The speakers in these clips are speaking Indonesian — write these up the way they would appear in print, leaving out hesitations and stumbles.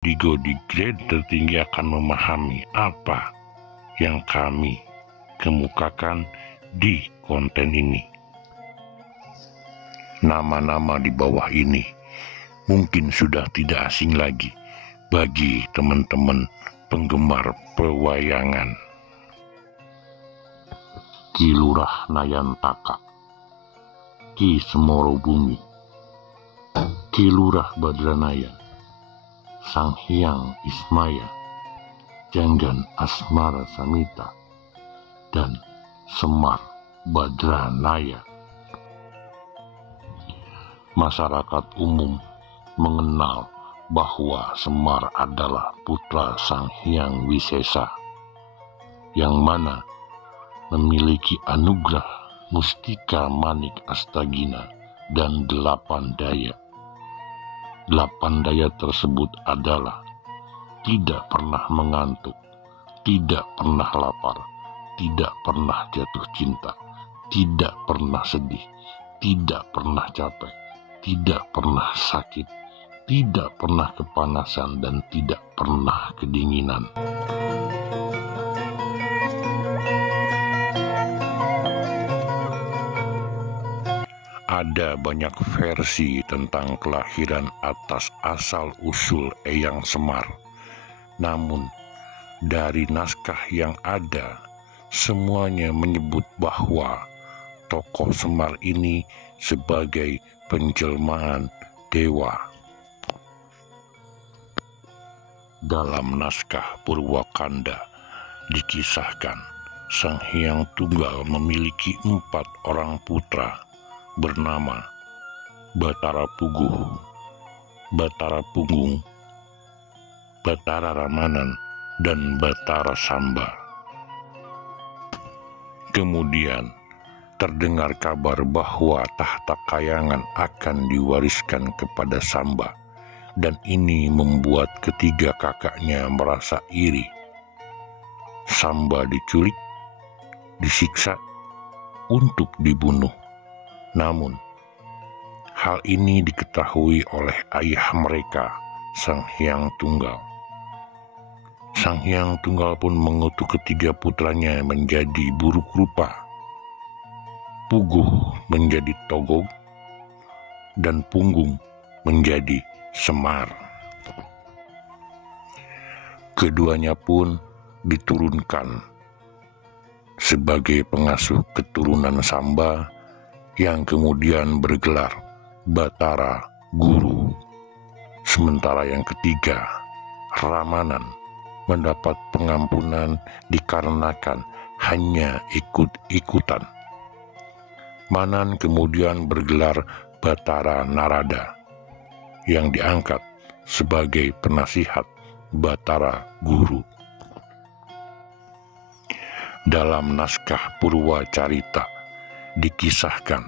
Digo di grade tertinggi akan memahami apa yang kami kemukakan di konten ini. Nama-nama di bawah ini mungkin sudah tidak asing lagi bagi teman-teman penggemar pewayangan. Ki Lurah Nayantaka, Ki Semoro Bumi, Ki Lurah Badranaya, Sang Hyang Ismaya, Janggan Asmara Samita, dan Semar Badranaya. Masyarakat umum mengenal bahwa Semar adalah putra Sang Hyang Wisesa, yang mana memiliki anugerah Mustika Manik Astagina dan 8 daya. 8 daya tersebut adalah tidak pernah mengantuk, tidak pernah lapar, tidak pernah jatuh cinta, tidak pernah sedih, tidak pernah capek, tidak pernah sakit, tidak pernah kepanasan, dan tidak pernah kedinginan. Ada banyak versi tentang kelahiran atas asal-usul Eyang Semar. Namun, dari naskah yang ada, semuanya menyebut bahwa tokoh Semar ini sebagai penjelmaan dewa. Dalam naskah Purwakanda dikisahkan Sang Hyang Tunggal memiliki 4 orang putra bernama Batara Puguh, Batara Punggung, Batara Ramanan, dan Batara Samba. Kemudian terdengar kabar bahwa tahta Kayangan akan diwariskan kepada Samba, dan ini membuat ketiga kakaknya merasa iri. Samba diculik, disiksa, untuk dibunuh. Namun, hal ini diketahui oleh ayah mereka, Sang Hyang Tunggal. Sang Hyang Tunggal pun mengutuk ketiga putranya menjadi buruk rupa. Puguh menjadi Togog, dan Punggung menjadi Semar. Keduanya pun diturunkan sebagai pengasuh keturunan Samba, yang kemudian bergelar Batara Guru. Sementara yang ketiga, Ramanan, mendapat pengampunan dikarenakan hanya ikut-ikutan. Manan kemudian bergelar Batara Narada, yang diangkat sebagai penasihat Batara Guru. Dalam naskah Purwacarita dikisahkan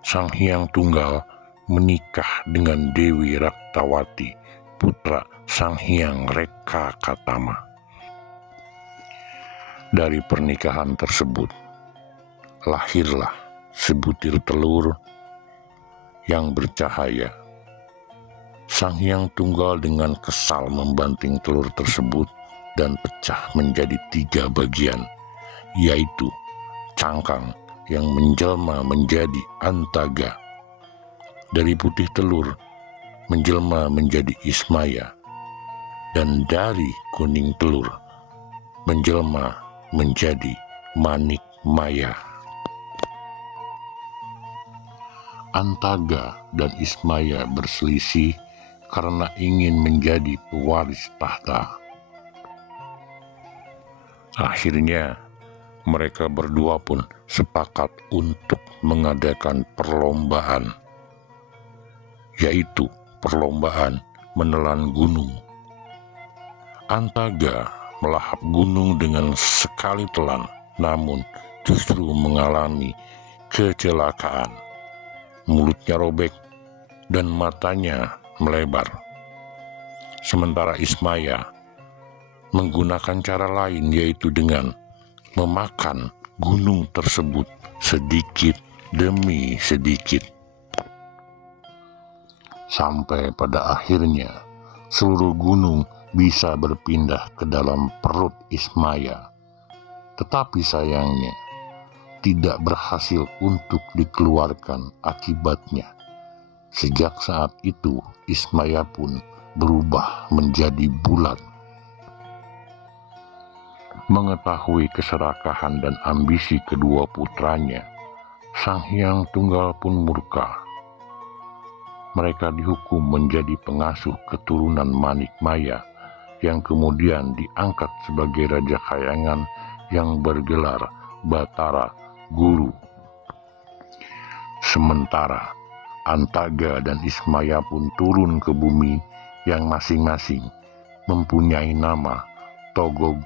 Sang Hyang Tunggal menikah dengan Dewi Raktawati, putra Sang Hyang Reka Katama. Dari pernikahan tersebut lahirlah sebutir telur yang bercahaya. Sang Hyang Tunggal dengan kesal membanting telur tersebut dan pecah menjadi 3 bagian, yaitu cangkang yang menjelma menjadi Antaga, dari putih telur menjelma menjadi Ismaya, dan dari kuning telur menjelma menjadi Manik Maya. Antaga dan Ismaya berselisih karena ingin menjadi pewaris tahta. Akhirnya mereka berdua pun sepakat untuk mengadakan perlombaan, yaitu perlombaan menelan gunung. Antaga melahap gunung dengan sekali telan, namun justru mengalami kecelakaan. Mulutnya robek dan matanya melebar. Sementara Ismaya menggunakan cara lain, yaitu dengan memakan gunung tersebut sedikit demi sedikit. Sampai pada akhirnya seluruh gunung bisa berpindah ke dalam perut Ismaya. Tetapi sayangnya, tidak berhasil untuk dikeluarkan akibatnya. Sejak saat itu, Ismaya pun berubah menjadi bulat. Mengetahui keserakahan dan ambisi kedua putranya, Sang Hyang Tunggal pun murka. Mereka dihukum menjadi pengasuh keturunan Manikmaya yang kemudian diangkat sebagai Raja Kayangan yang bergelar Batara Guru. Sementara Antaga dan Ismaya pun turun ke bumi yang masing-masing mempunyai nama Togog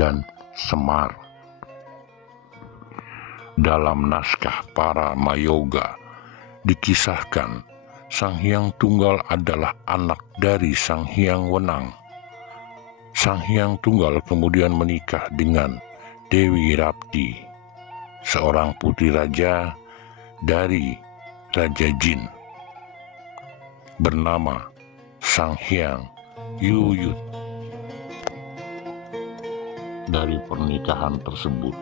dan Semar. Dalam naskah para Mayoga dikisahkan Sang Hyang Tunggal adalah anak dari Sang Hyang Wenang. Sang Hyang Tunggal kemudian menikah dengan Dewi Rapti, seorang putri raja dari Raja Jin, bernama Sang Hyang Yuyut. Dari pernikahan tersebut,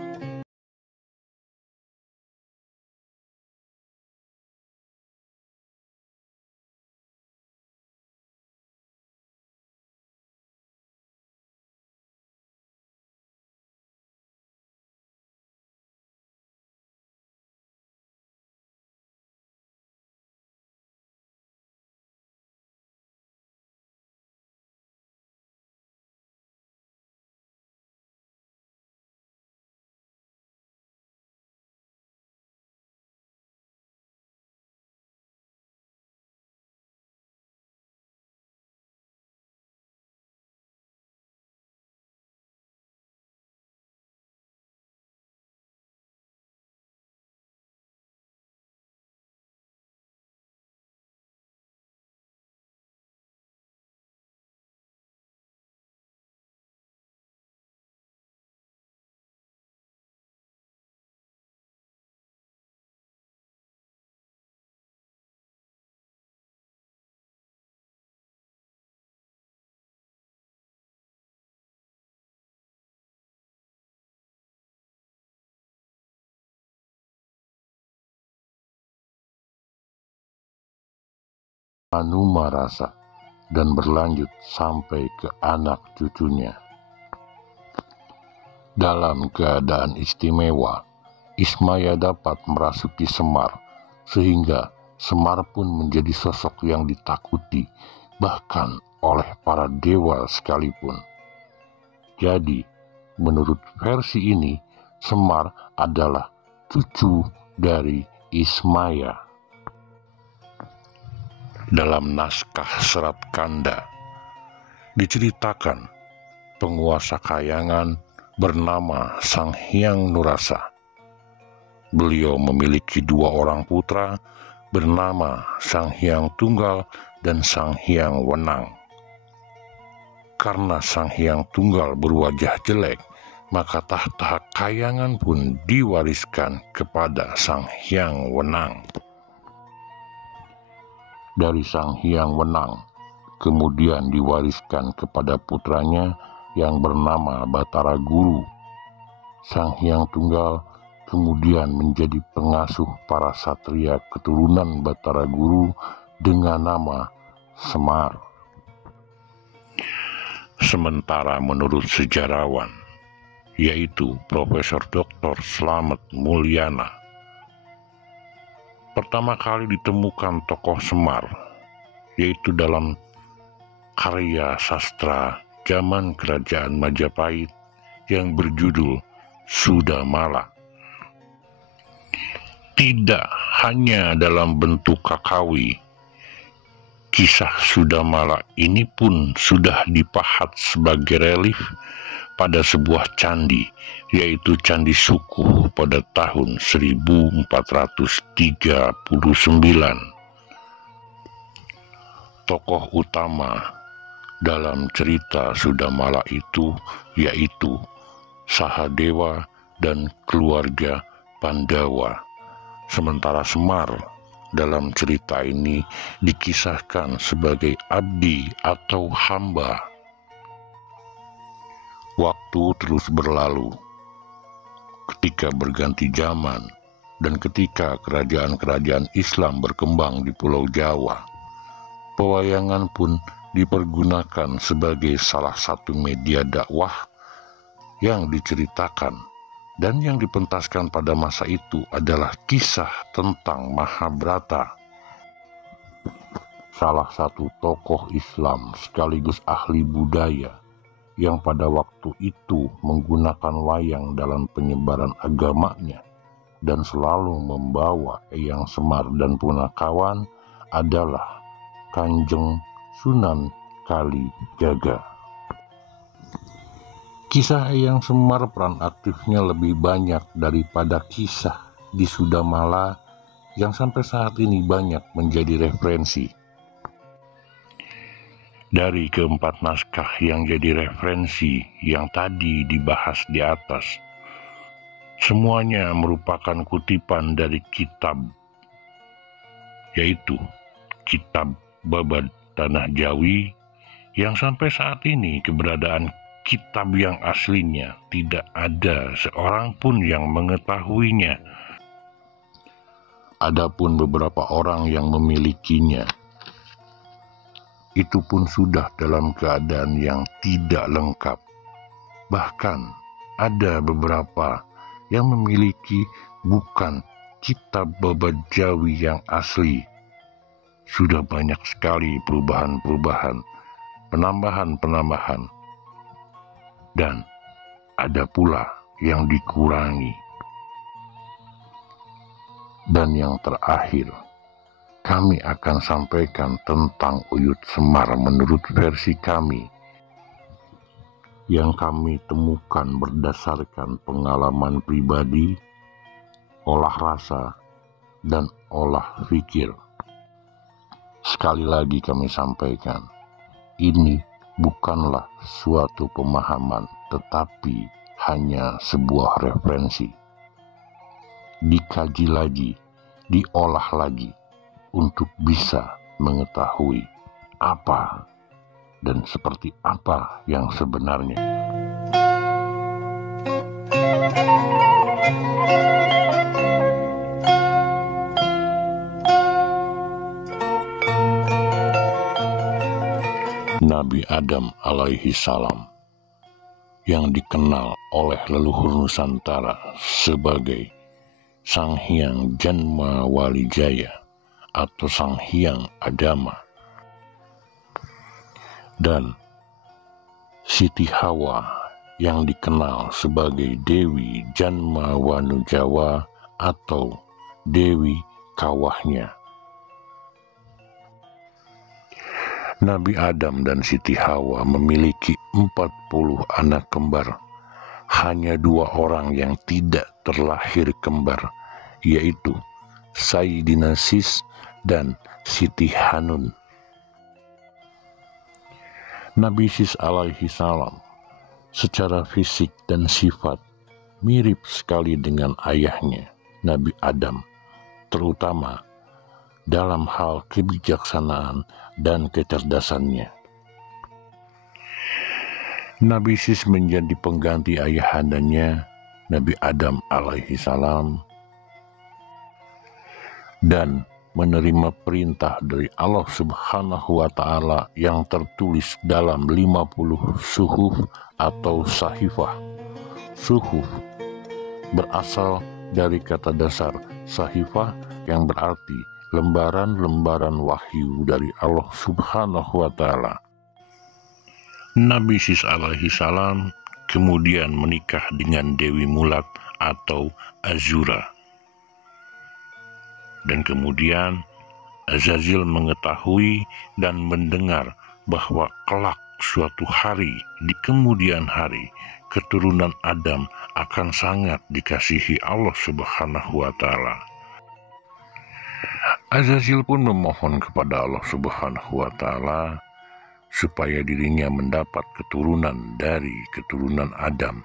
Manumarasa dan berlanjut sampai ke anak cucunya. Dalam keadaan istimewa, Ismaya dapat merasuki Semar, sehingga Semar pun menjadi sosok yang ditakuti, bahkan oleh para dewa sekalipun. Jadi, menurut versi ini, Semar adalah cucu dari Ismaya. Dalam naskah Serat Kanda diceritakan penguasa Kayangan bernama Sang Hyang Nurasa. Beliau memiliki dua orang putra bernama Sang Hyang Tunggal dan Sang Hyang Wenang. Karena Sang Hyang Tunggal berwajah jelek, maka tahta Kayangan pun diwariskan kepada Sang Hyang Wenang. Dari Sang Hyang Wenang kemudian diwariskan kepada putranya yang bernama Batara Guru. Sang Hyang Tunggal kemudian menjadi pengasuh para satria keturunan Batara Guru dengan nama Semar. Sementara menurut sejarawan, yaitu Profesor Dr. Slamet Mulyana, pertama kali ditemukan tokoh Semar, yaitu dalam karya sastra zaman Kerajaan Majapahit yang berjudul Sudamala. Tidak hanya dalam bentuk kakawi, kisah Sudamala ini pun sudah dipahat sebagai relief pada sebuah candi, yaitu Candi Sukuh pada tahun 1439. Tokoh utama dalam cerita Sudamala itu yaitu Sahadewa dan keluarga Pandawa. Sementara Semar dalam cerita ini dikisahkan sebagai abdi atau hamba. Waktu terus berlalu. Ketika berganti zaman dan ketika kerajaan-kerajaan Islam berkembang di Pulau Jawa, pewayangan pun dipergunakan sebagai salah satu media dakwah yang diceritakan, dan yang dipentaskan pada masa itu adalah kisah tentang Mahabharata. Salah satu tokoh Islam sekaligus ahli budaya yang pada waktu itu menggunakan wayang dalam penyebaran agamanya dan selalu membawa Eyang Semar dan punakawan adalah Kanjeng Sunan Kalijaga. Kisah Eyang Semar peran aktifnya lebih banyak daripada kisah di Sudamala yang sampai saat ini banyak menjadi referensi. Dari keempat naskah yang jadi referensi yang tadi dibahas di atas, semuanya merupakan kutipan dari kitab, yaitu Kitab Babad Tanah Jawi, yang sampai saat ini keberadaan kitab yang aslinya tidak ada seorang pun yang mengetahuinya. Adapun beberapa orang yang memilikinya, itu pun sudah dalam keadaan yang tidak lengkap. Bahkan ada beberapa yang memiliki bukan kitab Babad Jawi yang asli. Sudah banyak sekali perubahan-perubahan, penambahan-penambahan, dan ada pula yang dikurangi. Dan yang terakhir, kami akan sampaikan tentang Uyut Semar menurut versi kami, yang kami temukan berdasarkan pengalaman pribadi, olah rasa, dan olah pikir. Sekali lagi kami sampaikan, ini bukanlah suatu pemahaman, tetapi hanya sebuah referensi. Dikaji lagi, diolah lagi, untuk bisa mengetahui apa dan seperti apa yang sebenarnya. Nabi Adam alaihi salam, yang dikenal oleh leluhur Nusantara sebagai Sang Hyang Janma Walijaya atau Sang Hyang Adama, dan Siti Hawa yang dikenal sebagai Dewi Janma Wanujawa atau Dewi Kawahnya. Nabi Adam dan Siti Hawa memiliki 40 anak kembar. Hanya 2 orang yang tidak terlahir kembar, yaitu Sayyidina Sis dan Siti Hanun. Nabi Sis alaihi salam secara fisik dan sifat mirip sekali dengan ayahnya, Nabi Adam, terutama dalam hal kebijaksanaan dan kecerdasannya. Nabi Sis menjadi pengganti ayahandanya, Nabi Adam alaihi salam, dan menerima perintah dari Allah Subhanahu wa Ta'ala yang tertulis dalam 50 suhuf atau sahifah. Suhuf berasal dari kata dasar sahifah yang berarti lembaran-lembaran wahyu dari Allah Subhanahu wa Ta'ala. Nabi Sis alaihi salam kemudian menikah dengan Dewi Mulat atau Azura. Dan kemudian Azazil mengetahui dan mendengar bahwa kelak suatu hari di kemudian hari keturunan Adam akan sangat dikasihi Allah Subhanahu wa Ta'ala. Azazil pun memohon kepada Allah Subhanahu wa Ta'ala supaya dirinya mendapat keturunan dari keturunan Adam.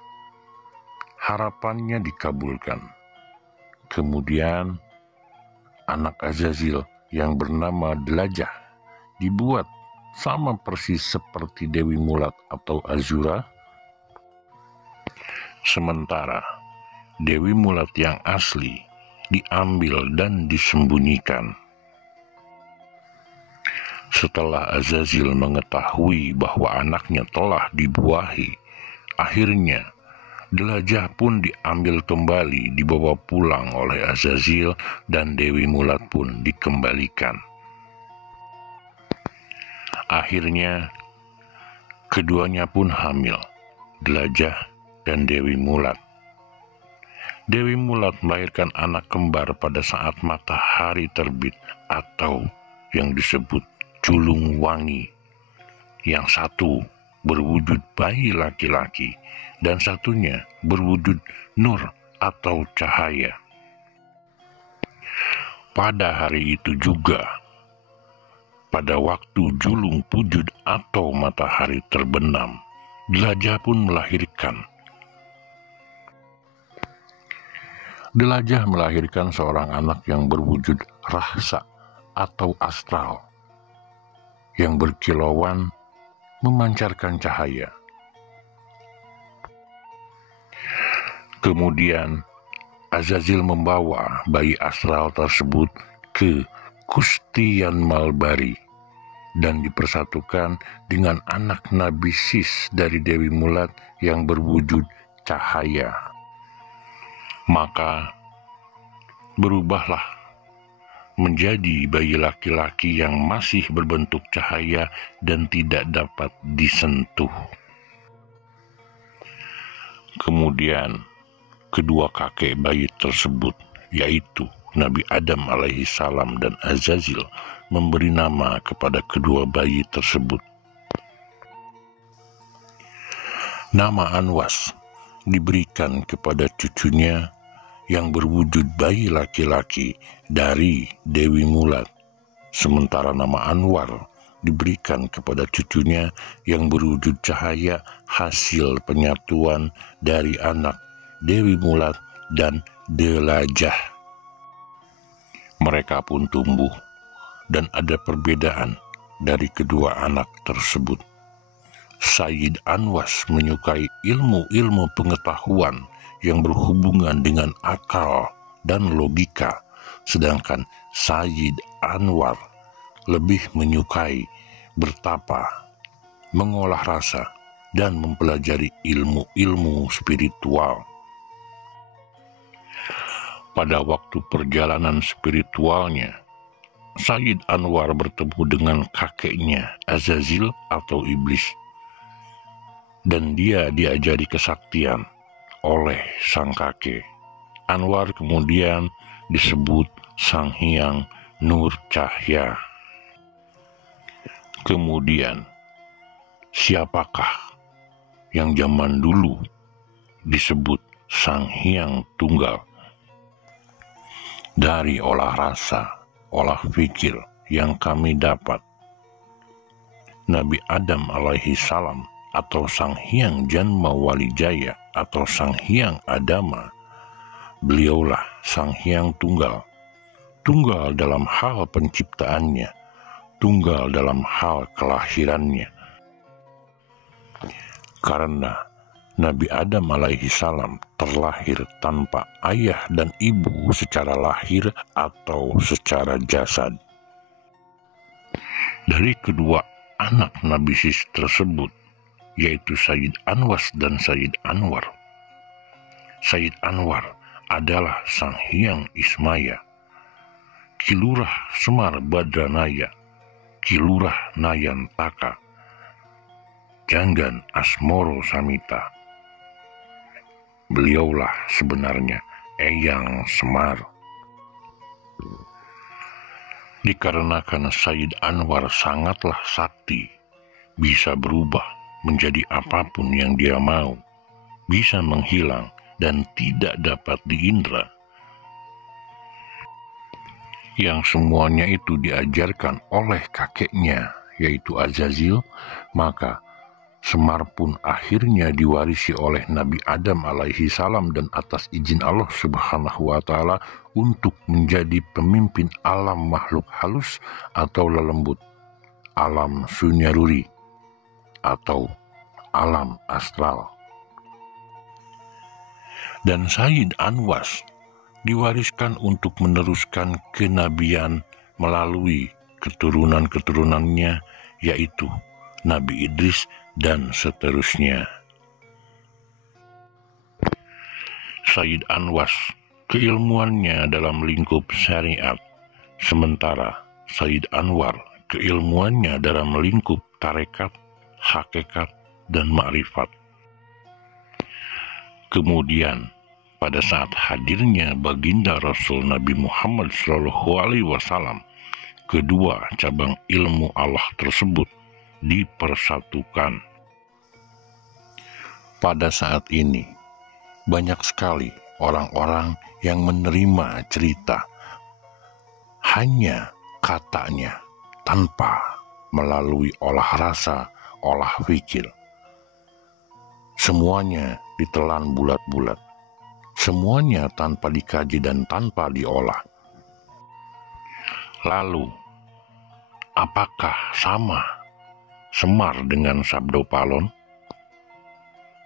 Harapannya dikabulkan. Kemudian anak Azazil yang bernama Delajah dibuat sama persis seperti Dewi Mulat atau Azura, sementara Dewi Mulat yang asli diambil dan disembunyikan. Setelah Azazil mengetahui bahwa anaknya telah dibuahi, akhirnya Delajah pun diambil kembali, dibawa pulang oleh Azazil, dan Dewi Mulat pun dikembalikan. Akhirnya, keduanya pun hamil, Delajah dan Dewi Mulat. Dewi Mulat melahirkan anak kembar pada saat matahari terbit atau yang disebut Julung Wangi. Yang satu berwujud bayi laki-laki dan satunya berwujud nur atau cahaya. Pada hari itu juga, pada waktu julung pujud atau matahari terbenam, Delajah pun melahirkan. Delajah melahirkan seorang anak yang berwujud rahsa atau astral, yang berkilauan memancarkan cahaya. Kemudian Azazil membawa bayi astral tersebut ke Kustian Malbari dan dipersatukan dengan anak Nabi Sis dari Dewi Mulat yang berwujud cahaya. Maka berubahlah menjadi bayi laki-laki yang masih berbentuk cahaya dan tidak dapat disentuh. Kemudian kedua kakek bayi tersebut, yaitu Nabi Adam alaihi salam dan Azazil, memberi nama kepada kedua bayi tersebut. Nama Anwas diberikan kepada cucunya yang berwujud bayi laki-laki dari Dewi Mulat, sementara nama Anwar diberikan kepada cucunya yang berwujud cahaya hasil penyatuan dari anak Dewi Mulat dan Delajah. Mereka pun tumbuh dan ada perbedaan dari kedua anak tersebut. Sayyid Anwas menyukai ilmu-ilmu pengetahuan yang berhubungan dengan akal dan logika, sedangkan Sayyid Anwar lebih menyukai bertapa, mengolah rasa, dan mempelajari ilmu-ilmu spiritual. Pada waktu perjalanan spiritualnya, Sayyid Anwar bertemu dengan kakeknya Azazil atau Iblis, dan dia diajari kesaktian oleh sang kakek. Anwar kemudian disebut Sang Hyang Nur Cahya. Kemudian, siapakah yang zaman dulu disebut Sang Hyang Tunggal? Dari olah rasa, olah pikir yang kami dapat, Nabi Adam alaihi salam atau Sang Hyang Janma Walijaya atau Sang Hyang Adama, beliaulah Sang Hyang Tunggal. Tunggal dalam hal penciptaannya, tunggal dalam hal kelahirannya. Karena Nabi Adam alaihi salam terlahir tanpa ayah dan ibu secara lahir atau secara jasad. Dari kedua anak Nabi Sis tersebut, yaitu Sayyid Anwas dan Sayyid Anwar. Sayyid Anwar adalah Sang Hyang Ismaya, Kilurah Semar Badranaya, Kilurah Nayantaka, Janggan Asmoro Samita. Beliaulah sebenarnya Eyang Semar. Dikarenakan Sayyid Anwar sangatlah sakti, bisa berubah menjadi apapun yang dia mau, bisa menghilang dan tidak dapat diindra. Yang semuanya itu diajarkan oleh kakeknya, yaitu Azazil, maka Semar pun akhirnya diwarisi oleh Nabi Adam alaihi salam dan atas izin Allah subhanahu wa ta'ala untuk menjadi pemimpin alam makhluk halus atau lelembut, alam sunyaruri atau alam astral. Dan Sayyid Anwas diwariskan untuk meneruskan kenabian melalui keturunan-keturunannya, yaitu Nabi Idris dan seterusnya. Sayyid Anwas keilmuannya dalam lingkup syariat, sementara Sayyid Anwar keilmuannya dalam lingkup tarekat, hakikat, dan ma'rifat. Kemudian pada saat hadirnya baginda Rasul Nabi Muhammad SAW, kedua cabang ilmu Allah tersebut dipersatukan. Pada saat ini, banyak sekali orang-orang yang menerima cerita hanya katanya tanpa melalui olah rasa, olah pikir. Semuanya ditelan bulat-bulat, semuanya tanpa dikaji dan tanpa diolah. Lalu, apakah sama Semar dengan Sabdo Palon?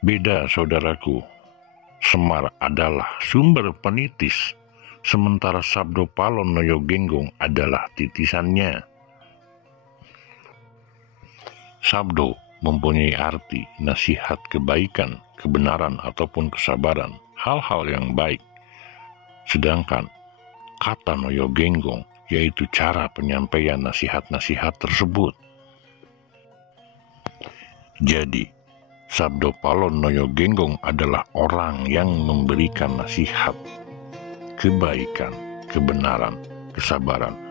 Beda, saudaraku. Semar adalah sumber penitis, sementara Sabdo Palon Noyo Genggong adalah titisannya. Sabdo mempunyai arti nasihat kebaikan, kebenaran, ataupun kesabaran, hal-hal yang baik. Sedangkan kata Noyo Genggong yaitu cara penyampaian nasihat-nasihat tersebut. Jadi, Sabdo Palon Noyo Genggong adalah orang yang memberikan nasihat, kebaikan, kebenaran, kesabaran.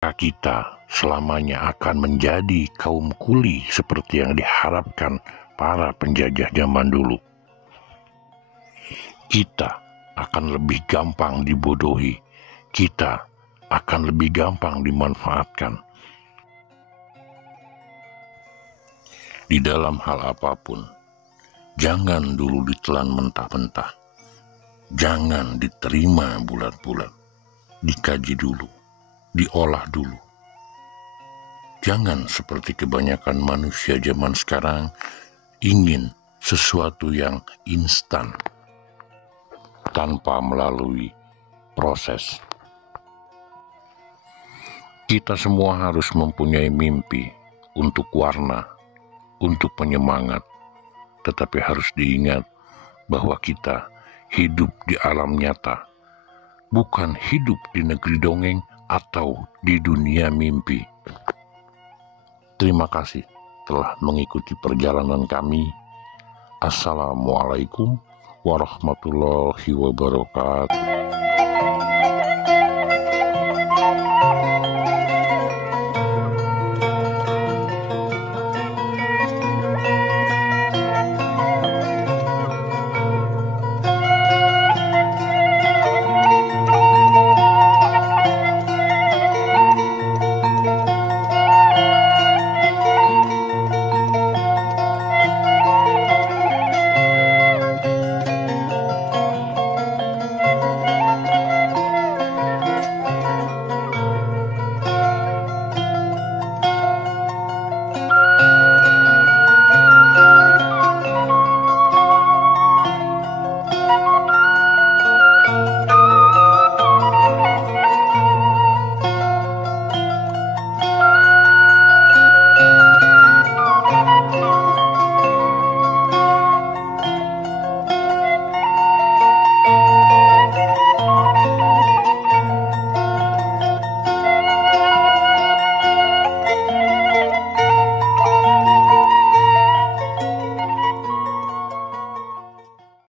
Kita selamanya akan menjadi kaum kuli seperti yang diharapkan para penjajah zaman dulu. Kita akan lebih gampang dibodohi, kita akan lebih gampang dimanfaatkan. Di dalam hal apapun, jangan dulu ditelan mentah-mentah, jangan diterima bulat-bulat, dikaji dulu, diolah dulu. Jangan seperti kebanyakan manusia zaman sekarang ingin sesuatu yang instan tanpa melalui proses. Kita semua harus mempunyai mimpi untuk warna, untuk penyemangat, tetapi harus diingat bahwa kita hidup di alam nyata, bukan hidup di negeri dongeng atau di dunia mimpi. Terima kasih telah mengikuti perjalanan kami. Assalamualaikum warahmatullahi wabarakatuh.